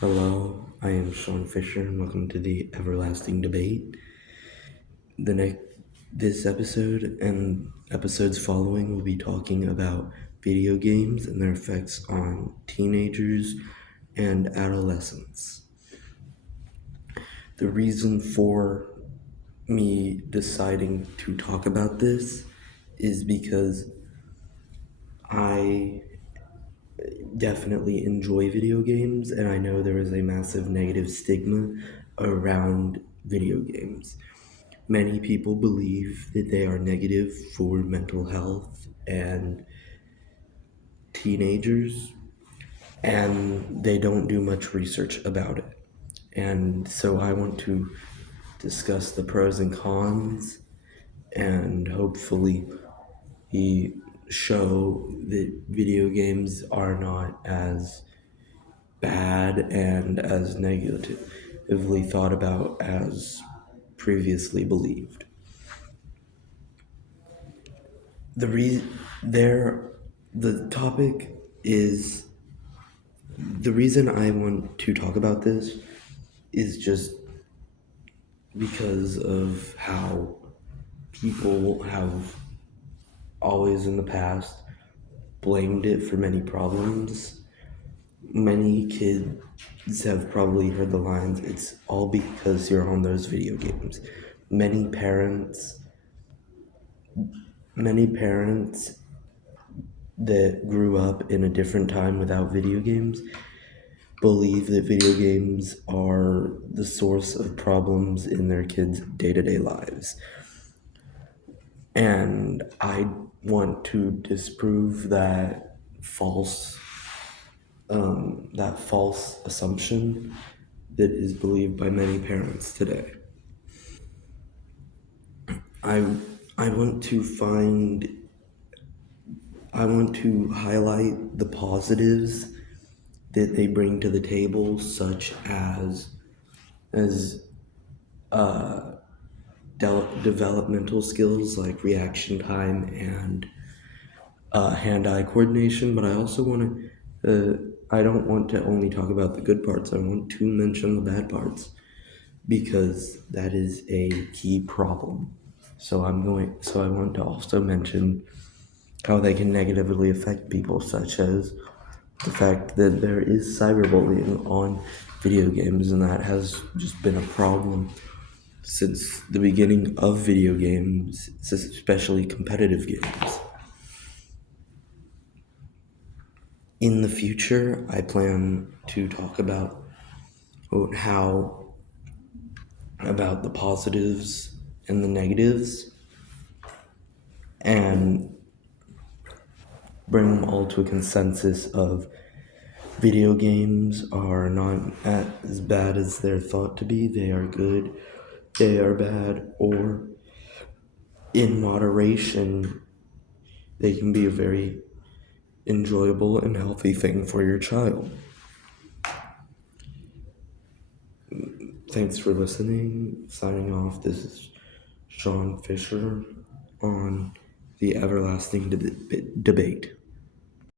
Hello, I am Sean Fisher, and welcome to the Everlasting Debate. The next, this episode and episodes following will be talking about video games and their effects on teenagers and adolescents. The reason for me deciding to talk about this is because I definitely enjoy video games, and I know there is a massive negative stigma around video games. Many people believe that they are negative for mental health and teenagers, and they don't do much research about it. And so I want to discuss the pros and cons and hopefully show that video games are not as bad and as negatively thought about as previously believed. The there the topic is the reason I want to talk about this is just because of how people have always in the past blamed it for many problems. Many kids have probably heard the lines, "It's all because you're on those video games." Many parents many parents that grew up in a different time without video games believe that video games are the source of problems in their kids' day-to-day lives. And I want to disprove that false assumption that is believed by many parents today. I I want to find I want to highlight the positives that they bring to the table, such as developmental skills like reaction time and hand-eye coordination. But I also want to. I don't want to only talk about the good parts. I want to mention the bad parts because that is a key problem. So I want to also mention how they can negatively affect people, such as the fact that there is cyberbullying on video games, and that has just been a problem since the beginning of video games, especially competitive games. In the future, I plan to talk about how about the positives and the negatives and bring them all to a consensus of video games are not as bad as they're thought to be. They are good, they are bad, or in moderation, they can be a very enjoyable and healthy thing for your child. Thanks for listening. Signing off, this is Sean Fisher on the Everlasting Debate.